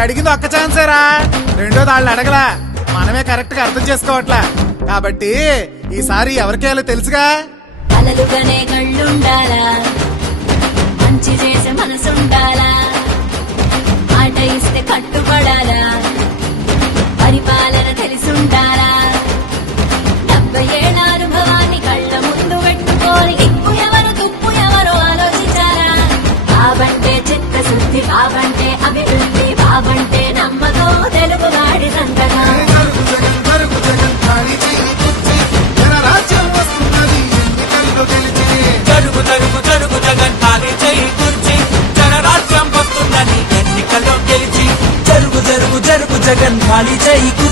వాళ్ళు అడిగింది ఒక్క ఛాన్సేరా, రెండోది వాళ్ళు అడగలా, మనమే కరెక్ట్ గా అర్థం చేసుకోవట్లా. కాబట్టి ఈసారి ఎవరికేయాలో తెలుసుగా. అలలుగానే కళ్ళుండాలా, మంచి చేసే మనసుండాలా, మాట ఇస్తే కట్టుబడాలా, పరిపాలన తెలిసుండాలా, 70 ఏళ్ల అనుభవాన్ని కళ్ళ ముందు పెట్టుకోని ఎక్కువ ఎవరు తుప్పు ఎవరు ఆలోచించారా. బాబంటే చిత్తశుద్ధి, బాబంటే అభివృద్ధి, బాబంటే నమ్మకం తెలుగువాడి సంతకం. జరుగు జరుగు జరుగు జగన్ ఖాళీ చేయి కుర్చీ, జనరాజ్యం వస్తుందని ఎన్నికల్లో గెలిచి. జరుగు జరుగు జరుగు జగన్ ఖాళీ చేయి కుర్చీ.